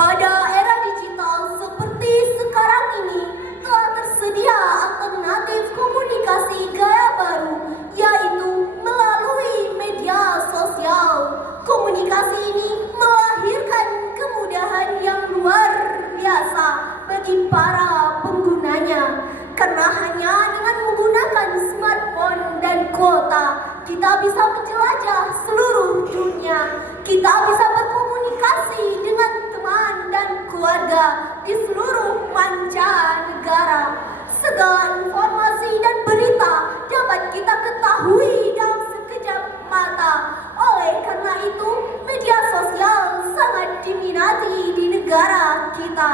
Pada era digital seperti sekarang ini, telah tersedia alternatif komunikasi gaya baru, yaitu melalui media sosial. Komunikasi ini melahirkan kemudahan yang luar biasa bagi para penggunanya, karena hanya dengan menggunakan smartphone dan kuota, kita bisa menjelajah seluruh dunia. Kita bisa berkomunikasi dengan teman dan keluarga di seluruh mancanegara. Segala informasi dan berita dapat kita ketahui dalam sekejap mata. Oleh karena itu, media sosial sangat diminati di negara kita.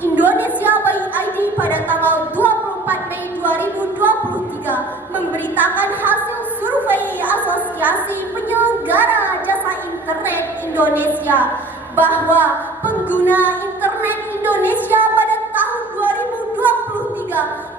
Indonesia by ID pada tanggal 24 Mei 2023 memberitakan hasil survei Asosiasi Penyelenggara Jasa Internet Indonesia bahwa pengguna internet Indonesia pada tahun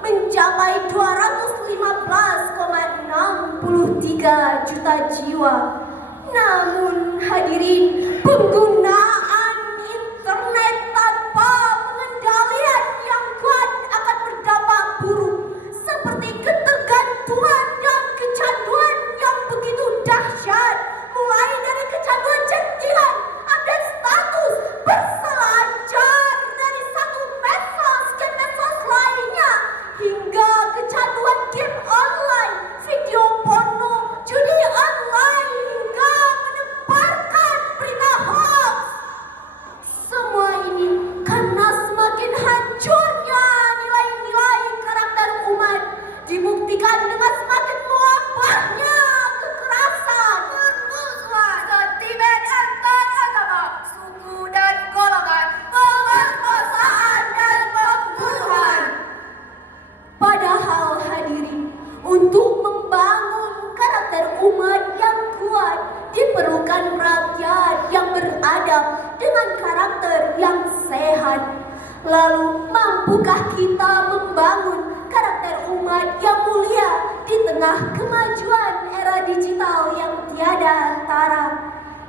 2023 mencapai 215,63 juta jiwa. Namun hadirin, penggunaan internet tanpa pengendalian yang kuat akan berdampak buruk, seperti ketergantungan dan kecanduan yang begitu dahsyat, mulai dari kecanduan chattingan, update status, berselancar dari satu medsos ke medsos lainnya, hingga kecanduan game online, video porno, judi online, hingga menyebarkan berita hoax. Semua ini karena semakin hancurnya nilai-nilai karakter umat, dibuktikan dengan semakin mewabahnya kekerasan, permusuhan, sentimen antar agama, suku dan golongan, pemerkosaan dan pembunuhan. Padahal hadirin, untuk membangun karakter umat yang kuat diperlukan rakyat yang beradab dengan karakter yang sehat. Lalu, mampukah kita membangun karakter umat yang mulia di tengah kemajuan era digital yang tiada tara?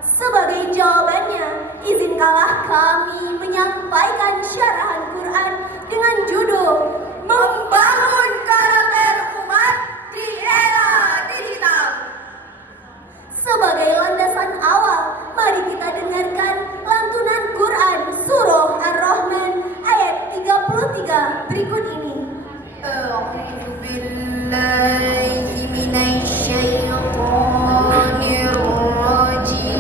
Sebagai jawabannya, izinkanlah kami menyampaikan syarahan Quran dengan judul Membangun Karakter Umat di Era Digital. Sebagai landasan awal, mari kita dengarkan lantunan Quran Surah Ar-Rahman ayat 33 berikut ini. A'udzu billahi minasyaitonir rajim.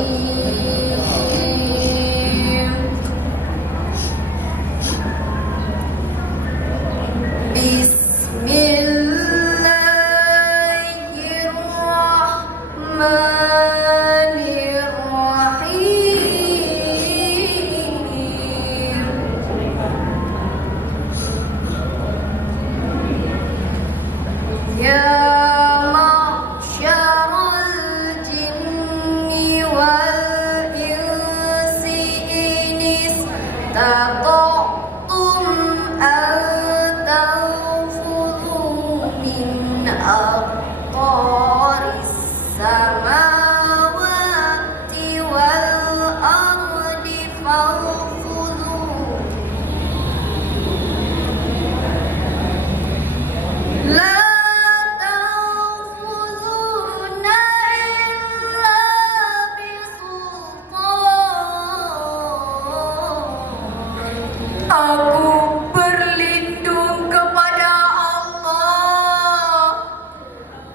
Aku berlindung kepada Allah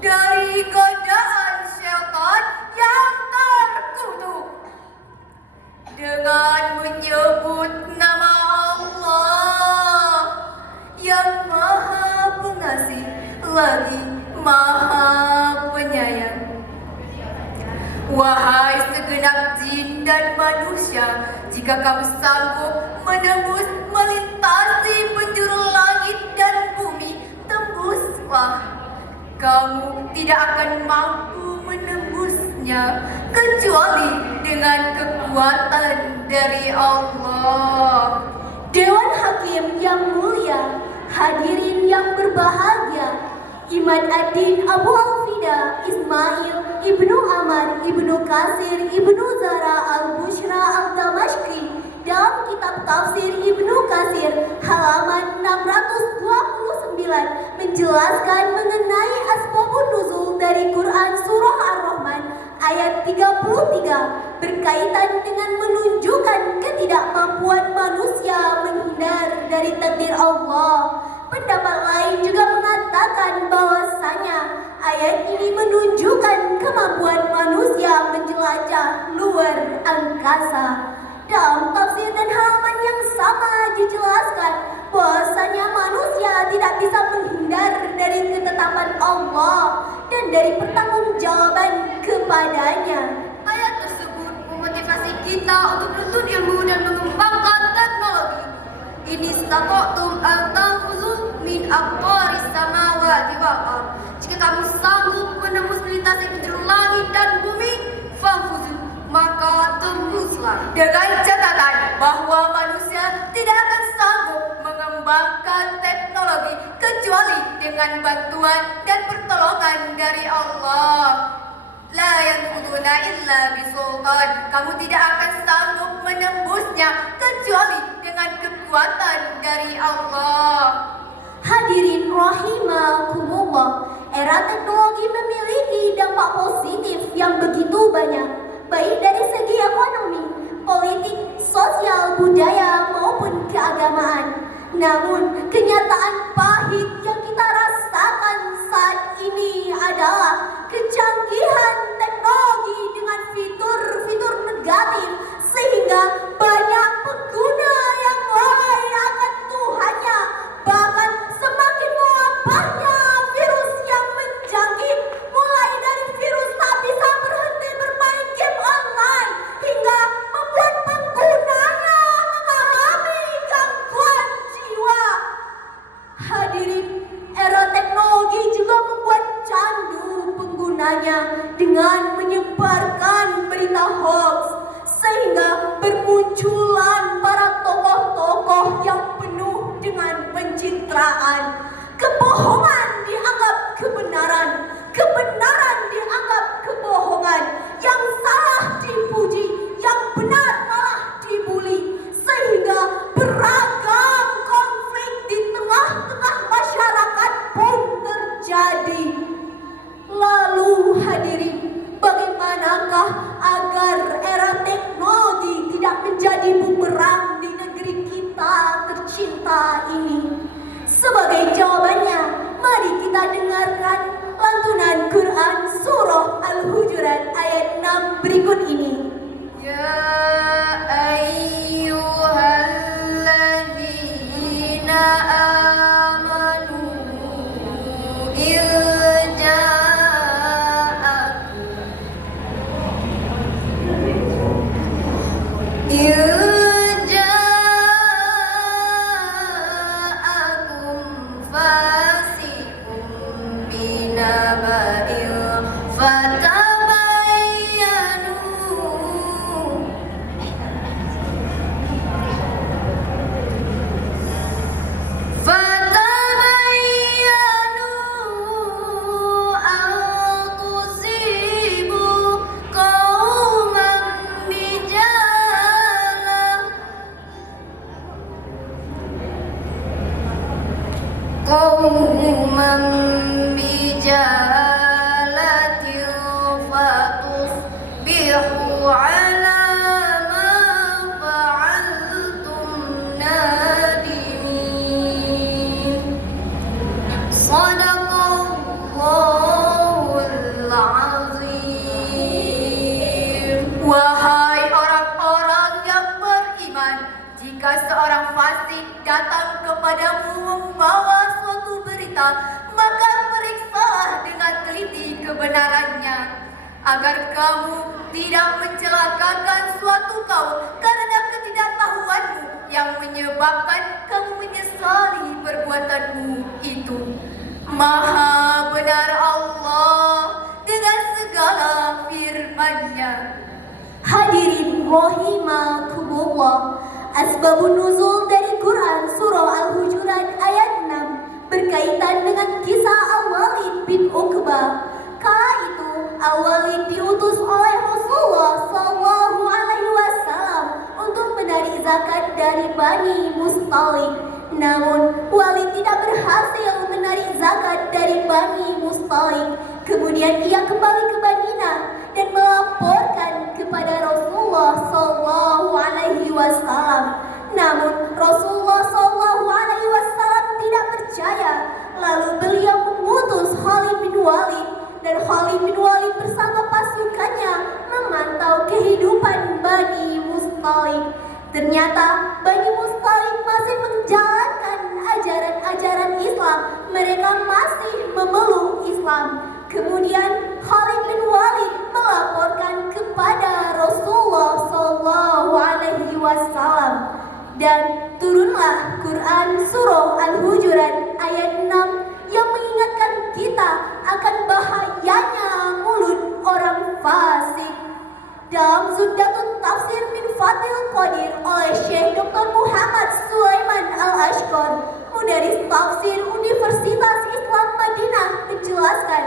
dari godaan syaitan yang terkutuk dengan menyebut nama Allah yang Maha Pengasih lagi Maha Penyayang. Wahai segenap jin dan manusia, jika kamu sanggup menembus melintasi penjuru langit dan bumi, tembuslah. Kamu tidak akan mampu menembusnya kecuali dengan kekuatan dari Allah. Dewan Hakim yang mulia, hadirin yang berbahagia, Imad Ad-Din Abu Al-Fida Ismail Ibnu Ahmad Ibnu Kasir Ibnu Zara Al-Bushra Al-Damashqi dalam kitab tafsir Ibnu Katsir halaman 629 menjelaskan mengenai asbabun nuzul dari Quran surah Ar-Rahman ayat 33 berkaitan dengan menunjukkan ketidakmampuan manusia menghindar dari takdir Allah. Pendapat lain juga mengatakan bahwasanya ayat ini menunjukkan kemampuan manusia menjelajah luar angkasa. Dalam tafsir dan halaman yang sama dijelaskan bahwasanya manusia tidak bisa menghindar dari ketetapan Allah dan dari pertanggungjawaban kepadanya. Ayat tersebut memotivasi kita untuk menuntut ilmu dan mengembangkan teknologi. Ini istaqatum al-tanfuzu min aqtaris samawati wal ardh. Jika kamu sanggup menembus melintasi penjuru langit dan bumi, fanfuzu, maka tembuslah. Dengan catatan bahwa manusia tidak akan sanggup mengembangkan teknologi kecuali dengan bantuan dan pertolongan dari Allah. La yanfuduna illa bisultan. Kamu tidak akan sanggup menembusnya kecuali dengan kekuatan dari Allah. Hadirin rahimakumullah, era teknologi memiliki dampak positif yang begitu banyak, baik dari segi ekonomi, politik, sosial, budaya, maupun keagamaan. Namun, kenyataan pahit yang kita rasakan saat ini adalah kecanggihan teknologi dengan fitur-fitur negatif sehingga banyak pengguna yang lalai akan Tuhannya, bahkan semakin mewabahnya virus yang menjangkit, mulai dari virus tak bisa berhenti bermain game online hingga membuat penggunanya mengalami gangguan jiwa. Hadirin, era teknologi juga membuat candu penggunanya dengan menyebarkan berita hoax, sehingga bermunculan para tokoh-tokoh yang penuh dengan pencitraan. Kebohongan dianggap kebenaran, kebenaran dianggap kebohongan, yang salah dipuji, yang benar malah dibuli, sehingga beragam konflik di tengah-tengah masyarakat pun terjadi. Lalu hadirin, bagaimanakah agar era teknologi tidak menjadi bumerang di negeri kita tercinta ini? Sebagai jawabannya, mari kita dengarkan lantunan Quran surah Al-Hujurat ayat 6 berikut ini. Ya ayyuhalladzina amanu ja'akum fasiqun binaba'in fatabayyanu an tusibu qauman bijahalah fatusbihu ala ma fa'altum nadimin. Shadaqallahul azim. Wahai orang-orang yang beriman, jika seorang fasik datang kepadamu membawa suatu berita, maka periksalah dengan teliti kebenarannya, agar kamu tidak mencelakakan suatu kaum karena ketidaktahuanmu yang menyebabkan kamu menyesali perbuatanmu itu. Maha benar Allah dengan segala firman-Nya. Hadirin rahimakumullah, asbabun nuzul dari Quran surah Al-Hujurat ayat 6 berkaitan dengan kisah Al-Walid bin Uqbah. Kala itu Al-Walid diutus oleh Rasulullah SAW untuk menarik zakat dari Bani Mustalik. Namun Walid tidak berhasil menarik zakat dari Bani Mustalik. Kemudian ia kembali ke Madinah dan melaporkan kepada Rasulullah SAW. Namun Rasulullah SAW tidak percaya. Lalu beliau mengutus Khalid bin Walid, dan Khalid bin Walid bersama pasukannya memantau kehidupan Bani Mustalik. Ternyata Bani Mustalik masih menjalankan ajaran-ajaran Islam. Mereka masih memeluk Islam. Kemudian Khalid bin Walid melaporkan kepada Rasulullah SAW, dan turunlah Quran surah Al-Hujurat ayat 6 yang mengingatkan kita akan bahayanya mulut orang fasik. Dalam Zubdatun Tafsir min Fathil Qadir oleh Syekh Dr. Muhammad Sulaiman Al-Ashqar, Mudaris Tafsir Universitas Islam Madinah, menjelaskan,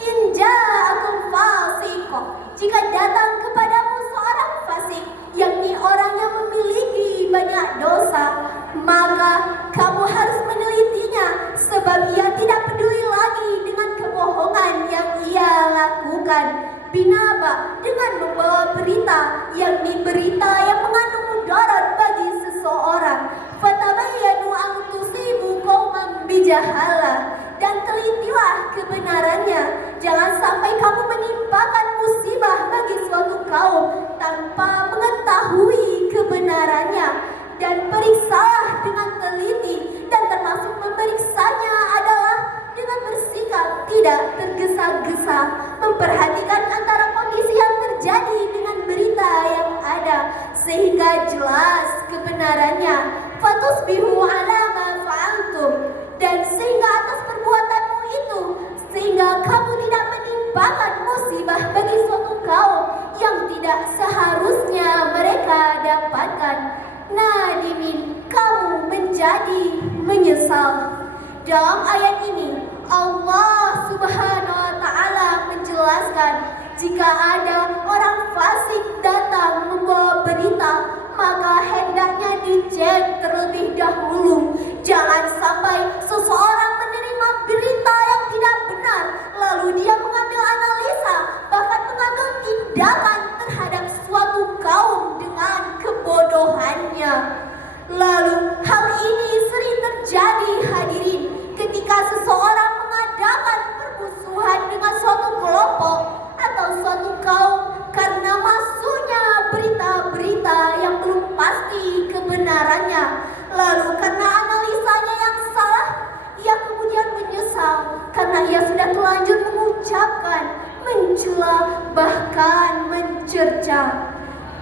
In ja'akum fasiqah, jika datang kepadamu seorang fasik, yakni orang yang memiliki banyak dosa, maka kamu harus menelitinya, sebab ia tidak peduli lagi dengan kebohongan yang ia lakukan. Binaba, dengan membawa berita, yakni berita yang mengandung mudarat bagi seseorang. Fatabayyanu an tusibu qauman bijahalah, dan telitilah kebenarannya. Jangan sampai kamu menimpakan musibah bagi suatu kaum tanpa mengetahui kebenarannya. Dan periksalah dengan teliti, dan termasuk memeriksanya adalah dengan bersikap tidak tergesa-gesa, memperhatikan antara kondisi yang terjadi dengan berita yang ada, sehingga jelas kebenarannya. Fatusbihu ala ma fa'altum, dan sehingga atas perbuatanmu itu, sehingga kamu tidak menimpakan musibah bagi suatu kaum yang tidak seharusnya mereka dapatkan. Nadimin, kamu menjadi menyesal. Dalam ayat ini Allah Subhanahu wa Ta'ala menjelaskan, jika ada orang fasik datang membawa berita, maka hendaknya dicek terlebih dahulu. Jangan sampai seseorang menerima berita yang tidak benar, lalu dia mengambil analisa, bahkan mengambil tindakan terhadap suatu kaum dengan kebodohannya. Lalu hal ini sering terjadi, hadirin, ketika seseorang mengadakan permusuhan dengan suatu kelompok atau suatu kaum karena masuknya berita-berita yang belum pasti kebenarannya. Lalu karena analisanya yang salah, ia kemudian menyesal karena ia sudah terlanjur mengucapkan, mencela, bahkan mencerca.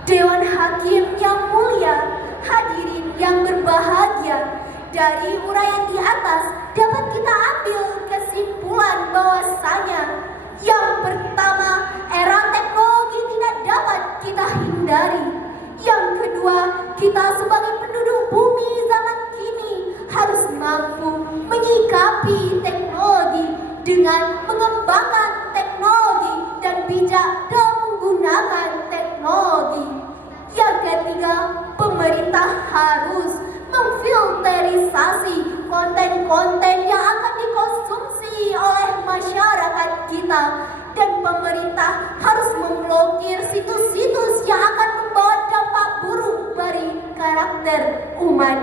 Dewan Hakim yang mulia, hadirin yang berbahagia, dari uraian di atas dapat kita ambil kesimpulan bahwasanya, yang pertama, era teknologi tidak dapat kita hindari. Yang kedua, kita sebagai penduduk bumi zaman kini harus mampu menyikapi teknologi dengan mengembangkan teknologi dan bijak dalam menggunakan teknologi. Yang ketiga, pemerintah harus memfilterisasi konten-konten yang akan dikonsumsi oleh masyarakat kita, dan pemerintah harus memblokir situs-situs yang akan membawa dampak buruk bagi karakter umat.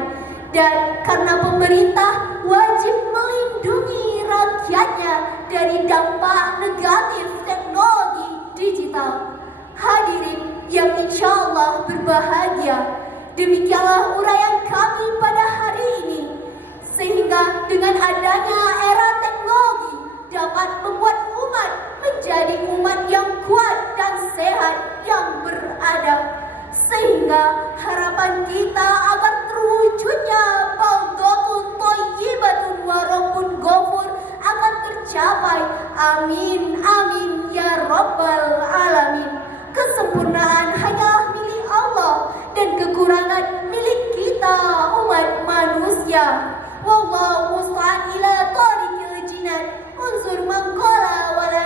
Dan karena pemerintah wajib melindungi rakyatnya dari dampak negatif teknologi digital. Hadirin yang insya Allah berbahagia, demikianlah uraian kami pada hari ini, sehingga dengan adanya era teknologi dapat membuat umat menjadi umat yang kuat dan sehat, yang beradab, sehingga harapan kita agar terwujudnya baldatun thayyibatun wa rabbun ghafur akan tercapai. Amin, amin ya rabbal alamin. Kesempurnaan hanyalah milik Allah, dan kekurangan milik kita umat manusia. Wallahu musta'an ila tariqil jinan, unsur man qala wala